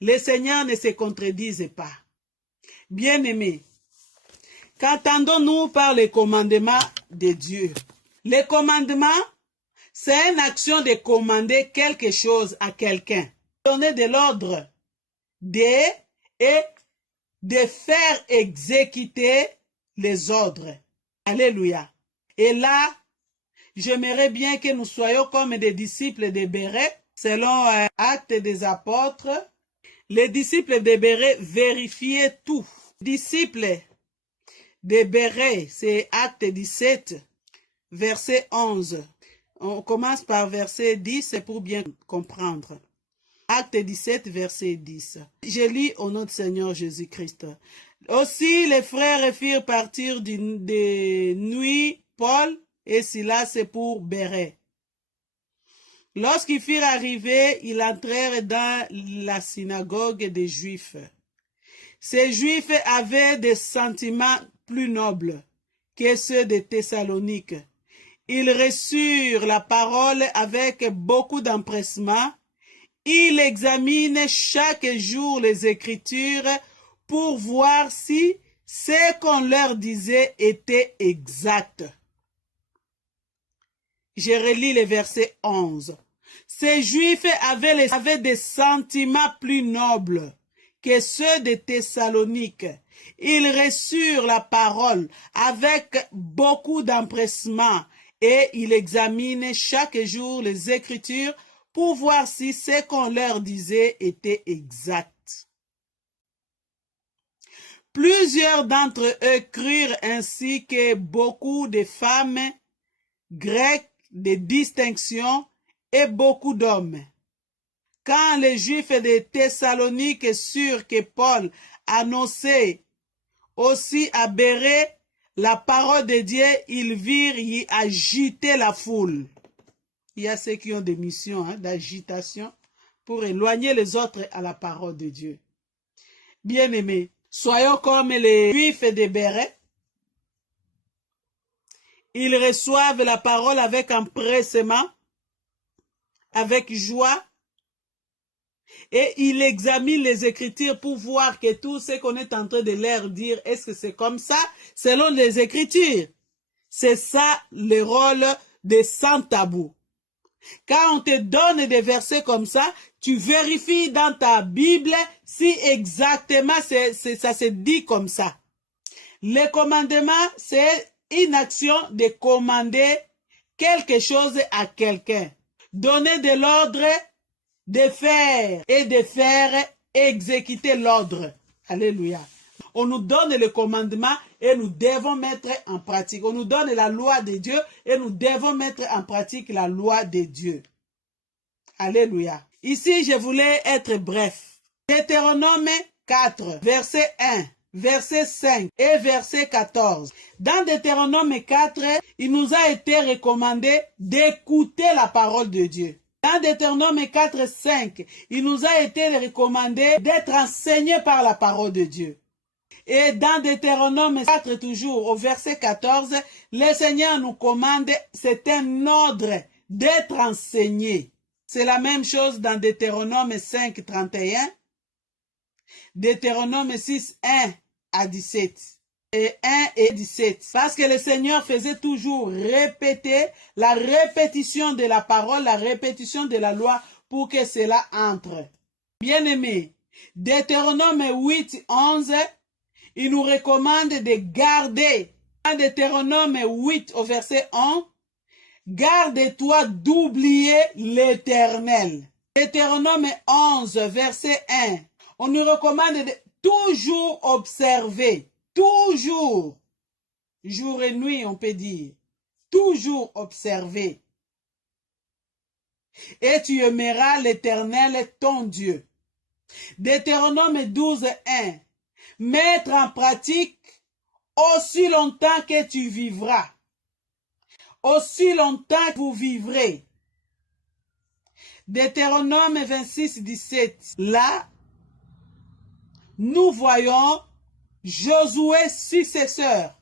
Le Seigneur ne se contredise pas. Bien-aimés, qu'entendons-nous par les commandements de Dieu? Les commandements, c'est une action de commander quelque chose à quelqu'un. Donner de l'ordre et de faire exécuter les ordres. Alléluia. Et là, j'aimerais bien que nous soyons comme des disciples de Béret, selon Actes des Apôtres. Les disciples de Béret vérifiaient tout. Disciples de Béret, c'est Acte 17, verset 11. On commence par verset 10 pour bien comprendre. Acte 17, verset 10. Je lis au nom du Seigneur Jésus-Christ. Aussi les frères firent partir de nuit Paul et Silas pour Béret. Lorsqu'ils firent arriver, ils entrèrent dans la synagogue des Juifs. Ces Juifs avaient des sentiments plus nobles que ceux de Thessalonique. Ils reçurent la parole avec beaucoup d'empressement. Ils examinent chaque jour les Écritures pour voir si ce qu'on leur disait était exact. Je relis le verset 11. Ces Juifs avaient des sentiments plus nobles que ceux de Thessalonique. Ils reçurent la parole avec beaucoup d'empressement et ils examinent chaque jour les Écritures pour voir si ce qu'on leur disait était exact. Plusieurs d'entre eux crurent ainsi que beaucoup de femmes grecques de distinction et beaucoup d'hommes. Quand les Juifs de Thessalonique surent que Paul annonçait aussi à Béret la parole de Dieu, ils virent y agiter la foule. Il y a ceux qui ont des missions d'agitation pour éloigner les autres à la parole de Dieu. Bien-aimés, soyons comme les Juifs de Béret. Ils reçoivent la parole avec empressement, avec joie, et ils examinent les Écritures pour voir que tout ce qu'on est en train de leur dire, est-ce que c'est comme ça, selon les Écritures? C'est ça le rôle de sans tabou. Quand on te donne des versets comme ça, tu vérifies dans ta Bible si exactement ça se dit comme ça. Le commandement, c'est une action de commander quelque chose à quelqu'un. Donner de l'ordre, de faire et de faire exécuter l'ordre. Alléluia. On nous donne le commandement et nous devons mettre en pratique. On nous donne la loi de Dieu et nous devons mettre en pratique la loi de Dieu. Alléluia. Ici, je voulais être bref. Deutéronome 4, verset 1, verset 5 et verset 14. Dans Deutéronome 4, il nous a été recommandé d'écouter la parole de Dieu. Dans Deutéronome 4, 5, il nous a été recommandé d'être enseigné par la parole de Dieu. Et dans Deutéronome 4, toujours au verset 14, le Seigneur nous commande, c'est un ordre d'être enseigné. C'est la même chose dans Deutéronome 5, 31, Deutéronome 6, 1 à 17. Et 1 et 17. Parce que le Seigneur faisait toujours répéter la répétition de la parole, la répétition de la loi pour que cela entre. Bien-aimés, Deutéronome 8, 11, il nous recommande de garder. En Deutéronome 8 au verset 1, garde-toi d'oublier l'Éternel. Deutéronome 11 verset 1, on nous recommande de toujours observer, toujours, jour et nuit on peut dire, toujours observer. Et tu aimeras l'Éternel ton Dieu. Deutéronome 12, 1, mettre en pratique aussi longtemps que tu vivras, aussi longtemps que vous vivrez. Deutéronome 26, 17. Là, nous voyons Josué, successeur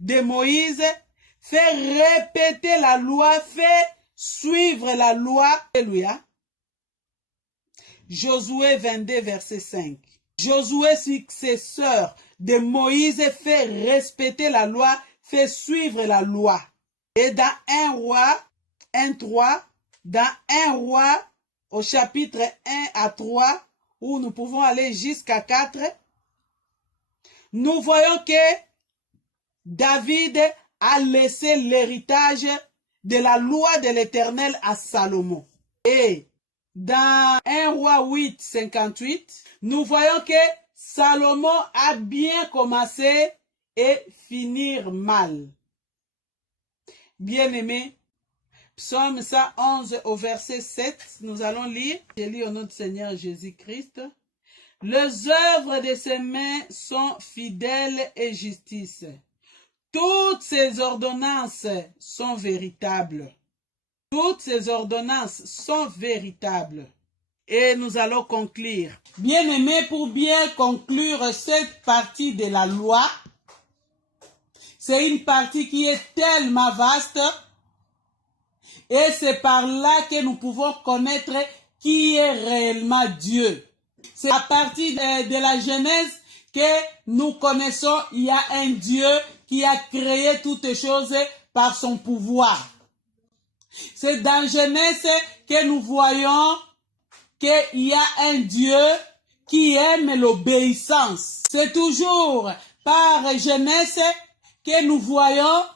de Moïse, fait répéter la loi, fait suivre la loi. Alléluia. Josué 22, verset 5. Josué, successeur de Moïse, fait respecter la loi, fait suivre la loi. Et dans 1 roi 1-3, dans 1 roi au chapitre 1 à 3, où nous pouvons aller jusqu'à 4, nous voyons que David a laissé l'héritage de la loi de l'Éternel à Salomon. Et dans 1 roi 8, 58, nous voyons que Salomon a bien commencé et finir mal. Bien-aimé, Psaume 111 au verset 7, nous allons lire. Je lis au nom du Seigneur Jésus-Christ. Les œuvres de ses mains sont fidèles et justice. Toutes ses ordonnances sont véritables. Toutes ces ordonnances sont véritables. Et nous allons conclure. Bien-aimés, pour bien conclure cette partie de la loi, c'est une partie qui est tellement vaste et c'est par là que nous pouvons connaître qui est réellement Dieu. C'est à partir de la Genèse que nous connaissons il y a un Dieu qui a créé toutes choses par son pouvoir. C'est dans Genèse que nous voyons qu'il y a un Dieu qui aime l'obéissance. C'est toujours par Genèse que nous voyons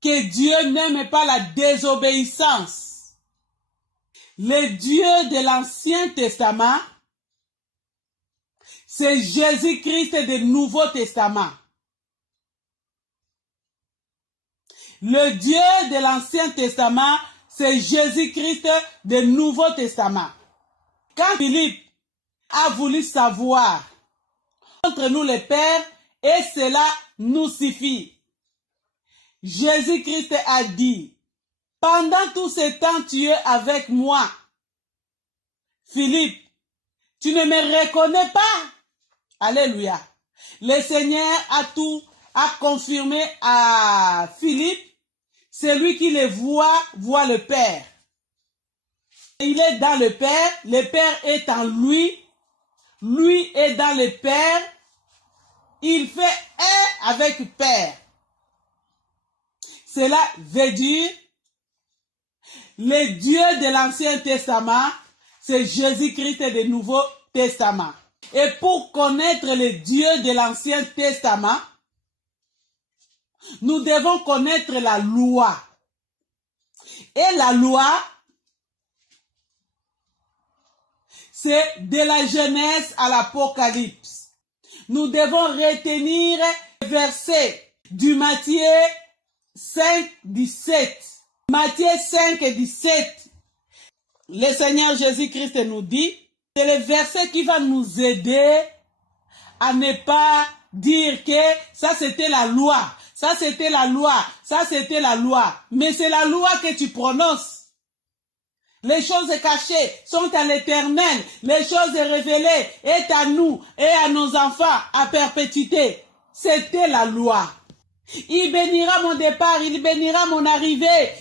que Dieu n'aime pas la désobéissance. Le Dieu de l'Ancien Testament, c'est Jésus-Christ du Nouveau Testament. Le Dieu de l'Ancien Testament, c'est Jésus-Christ du Nouveau Testament. Quand Philippe a voulu savoir entre nous les pères, et cela nous suffit. Jésus-Christ a dit, pendant tout ce temps tu es avec moi. Philippe, tu ne me reconnais pas. Alléluia. Le Seigneur a confirmé à Philippe, celui qui le voit le Père. Il est dans le Père est en lui est dans le Père, il fait un avec le Père. Cela veut dire, le Dieu de l'Ancien Testament, c'est Jésus-Christ du Nouveau Testament. Et pour connaître le Dieu de l'Ancien Testament, nous devons connaître la loi. Et la loi, c'est de la Genèse à l'Apocalypse. Nous devons retenir le verset du Matthieu 5, 17. Matthieu 5, 17. Le Seigneur Jésus-Christ nous dit, c'est le verset qui va nous aider à ne pas dire que ça c'était la loi, ça c'était la loi, ça c'était la loi. Mais c'est la loi que tu prononces. Les choses cachées sont à l'Éternel. Les choses révélées est à nous et à nos enfants à perpétuité. C'était la loi. Il bénira mon départ, il bénira mon arrivée.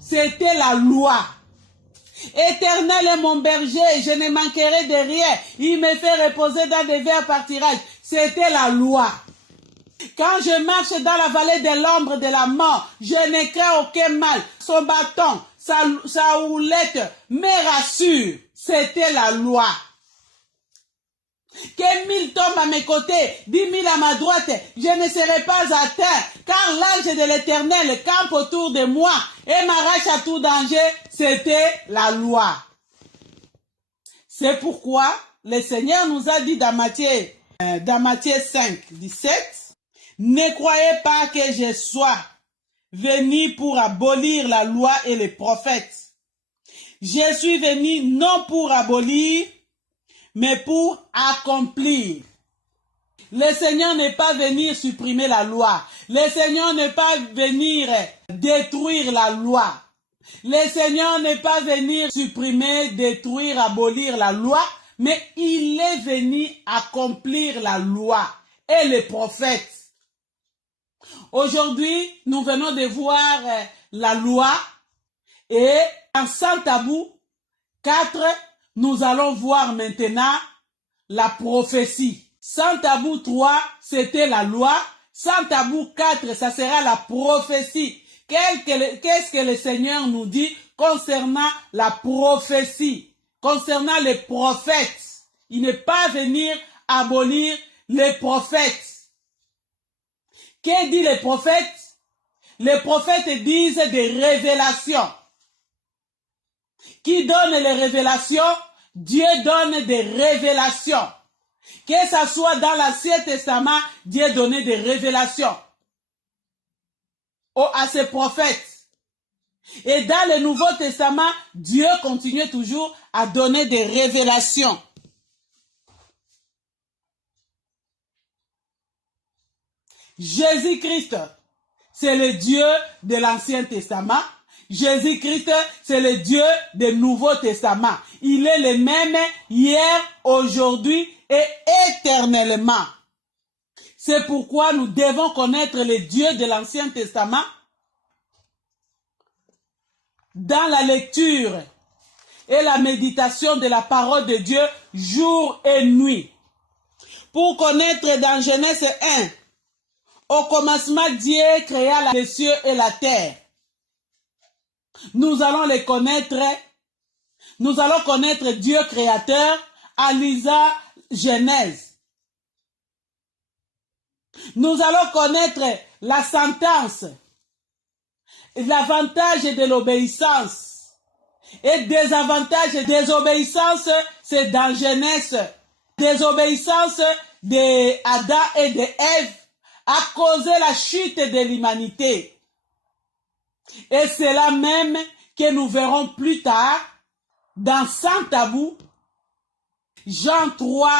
C'était la loi. Éternel est mon berger, je ne manquerai de rien. Il me fait reposer dans des verts pâturages. C'était la loi. Quand je marche dans la vallée de l'ombre de la mort, je ne crains aucun mal. Son bâton, sa houlette me rassure. C'était la loi. Que 1000 tombent à mes côtés, 10 000 à ma droite, je ne serai pas atteint, car l'ange de l'Éternel campe autour de moi et m'arrache à tout danger. C'était la loi. C'est pourquoi le Seigneur nous a dit dans Matthieu 5, 17, ne croyez pas que je sois venu pour abolir la loi et les prophètes. Je suis venu non pour abolir, mais pour accomplir. Le Seigneur n'est pas venu supprimer la loi. Le Seigneur n'est pas venu détruire la loi. Le Seigneur n'est pas venu supprimer, détruire, abolir la loi, mais il est venu accomplir la loi et les prophètes. Aujourd'hui, nous venons de voir la loi et en Sans Tabou 4, Nous allons voir maintenant la prophétie. Sans tabou 3, c'était la loi. Sans tabou 4, ça sera la prophétie. Qu'est-ce que le Seigneur nous dit concernant la prophétie, concernant les prophètes? Il n'est pas venir abolir les prophètes. Que dit les prophètes? Les prophètes disent des révélations. Qui donne les révélations? Dieu donne des révélations. Que ce soit dans l'Ancien Testament, Dieu donnait des révélations à ses prophètes. Et dans le Nouveau Testament, Dieu continue toujours à donner des révélations. Jésus-Christ, c'est le Dieu de l'Ancien Testament. Jésus-Christ, c'est le Dieu du Nouveau Testament. Il est le même hier, aujourd'hui et éternellement. C'est pourquoi nous devons connaître le Dieu de l'Ancien Testament dans la lecture et la méditation de la parole de Dieu jour et nuit. Pour connaître dans Genèse 1, au commencement, Dieu créa les cieux et la terre. Nous allons les connaître. Nous allons connaître Dieu créateur à Lisa Genèse. Nous allons connaître la sentence, l'avantage de l'obéissance et désavantage et désobéissance, c'est dans Genèse. Désobéissance d'Adam et d'Ève a causé la chute de l'humanité. Et c'est là même que nous verrons plus tard dans Sans tabou, Jean 3,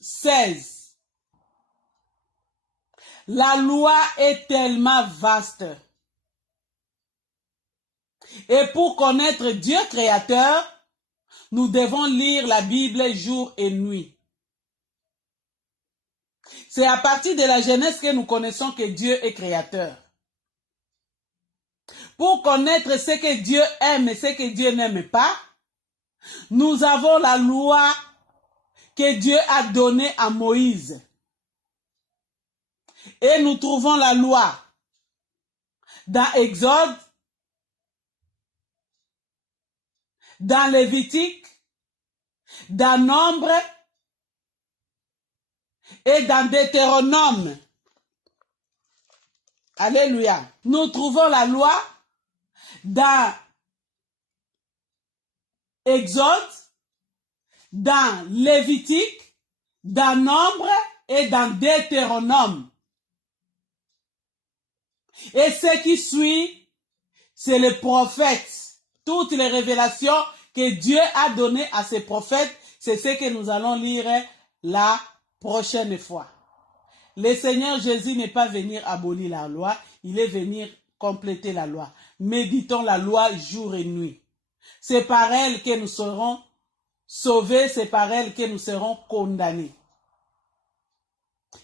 16. La loi est tellement vaste. Et pour connaître Dieu créateur, nous devons lire la Bible jour et nuit. C'est à partir de la Genèse que nous connaissons que Dieu est créateur. Pour connaître ce que Dieu aime et ce que Dieu n'aime pas, nous avons la loi que Dieu a donnée à Moïse. Et nous trouvons la loi dans Exode, dans Lévitique, dans Nombre et dans Deutéronome. Alléluia. Nous trouvons la loi dans Exode, dans Lévitique, dans Nombre et dans Deutéronome. Et ce qui suit, c'est les prophètes. Toutes les révélations que Dieu a données à ses prophètes, c'est ce que nous allons lire la prochaine fois. Le Seigneur Jésus n'est pas venu abolir la loi, il est venu compléter la loi. Méditons la loi jour et nuit. C'est par elle que nous serons sauvés, c'est par elle que nous serons condamnés.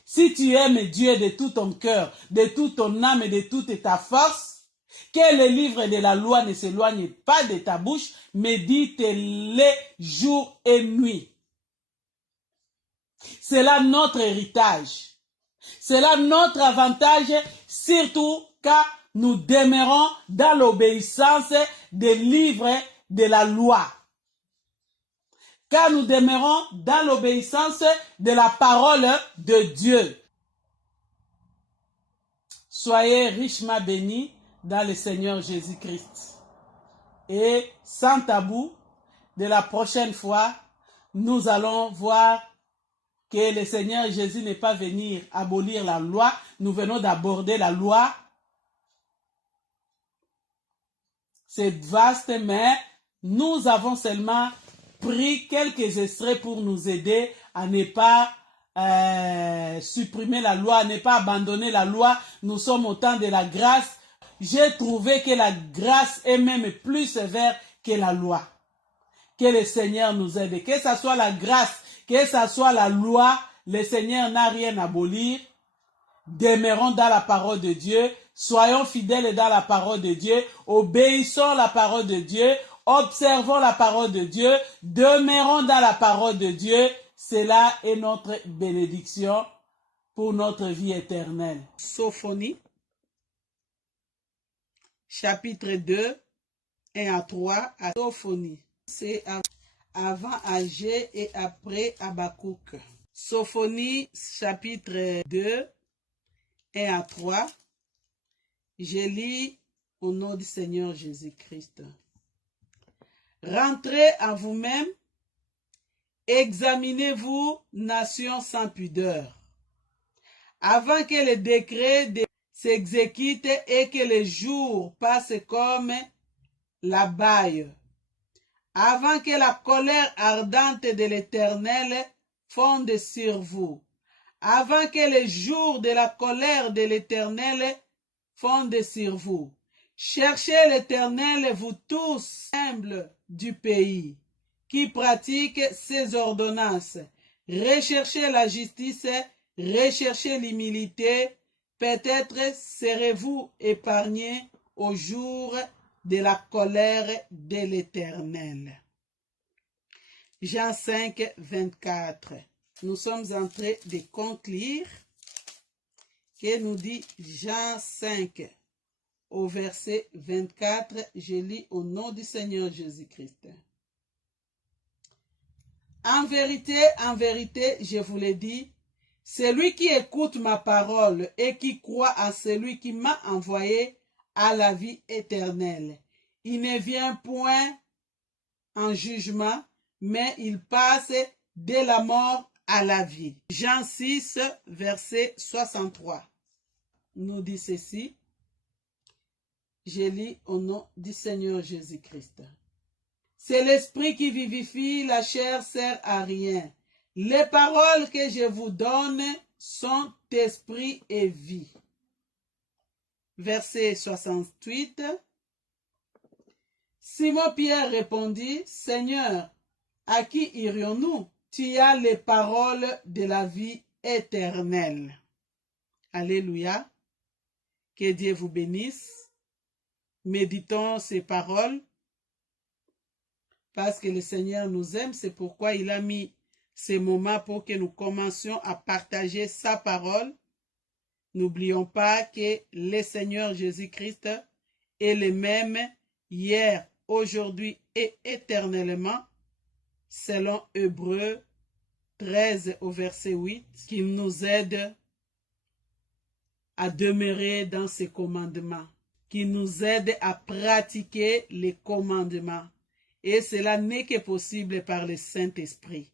Si tu aimes Dieu de tout ton cœur, de toute ton âme et de toute ta force, que le livre de la loi ne s'éloigne pas de ta bouche, médite-le jour et nuit. C'est là notre héritage. C'est là notre avantage, surtout quand nous demeurons dans l'obéissance des livres de la loi. Quand nous demeurons dans l'obéissance de la parole de Dieu. Soyez richement bénis dans le Seigneur Jésus-Christ. Et sans tabou, de la prochaine fois, nous allons voir que le Seigneur Jésus n'est pas venu abolir la loi. Nous venons d'aborder la loi. C'est vaste, mais nous avons seulement pris quelques extraits pour nous aider à ne pas supprimer la loi, à ne pas abandonner la loi. Nous sommes au temps de la grâce. J'ai trouvé que la grâce est même plus sévère que la loi. Que le Seigneur nous aide. Que ce soit la grâce, que ce soit la loi, le Seigneur n'a rien à abolir. Demeurons dans la parole de Dieu. Soyons fidèles dans la parole de Dieu. Obéissons la parole de Dieu. observons la parole de Dieu, demeurons dans la parole de Dieu. Cela est notre bénédiction pour notre vie éternelle. Sophonie, chapitre 2, 1 à 3, à Sophonie. C'est avant Agé et après Habakkuk. Sophonie, chapitre 2, 1 à 3. Je lis au nom du Seigneur Jésus-Christ. Rentrez en vous-même, examinez-vous, nations sans pudeur, avant que le décret s'exécute et que les jours passent comme la baille, avant que la colère ardente de l'Éternel fonde sur vous, avant que les jours de la colère de l'Éternel fondent sur vous. Cherchez l'Éternel, vous tous, humbles du pays, qui pratiquent ses ordonnances. Recherchez la justice, recherchez l'humilité. Peut-être serez-vous épargnés au jour de la colère de l'Éternel. Jean 5, 24. Nous sommes en train de conclure. Que nous dit Jean 5 au verset 24. Je lis au nom du Seigneur Jésus-Christ. En vérité, je vous le dis, celui qui écoute ma parole et qui croit en celui qui m'a envoyé a la vie éternelle. Il ne vient point en jugement, mais il passe de la mort à la vie. Jean 6, verset 63. Nous dit ceci. Je lis au nom du Seigneur Jésus-Christ. C'est l'esprit qui vivifie, la chair sert à rien. Les paroles que je vous donne sont esprit et vie. Verset 68. Simon-Pierre répondit, Seigneur, à qui irions-nous? Tu as les paroles de la vie éternelle. Alléluia. Que Dieu vous bénisse. Méditons ces paroles. Parce que le Seigneur nous aime, c'est pourquoi il a mis ces moments pour que nous commencions à partager sa parole. N'oublions pas que le Seigneur Jésus-Christ est le même hier, aujourd'hui et éternellement, selon Hébreux 13 au verset 8, qu'il nous aide à demeurer dans ses commandements, qui nous aide à pratiquer les commandements. Et cela n'est que possible par le Saint-Esprit.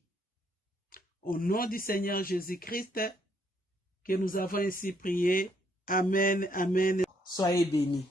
Au nom du Seigneur Jésus-Christ, que nous avons ainsi prié. Amen, amen. Soyez bénis.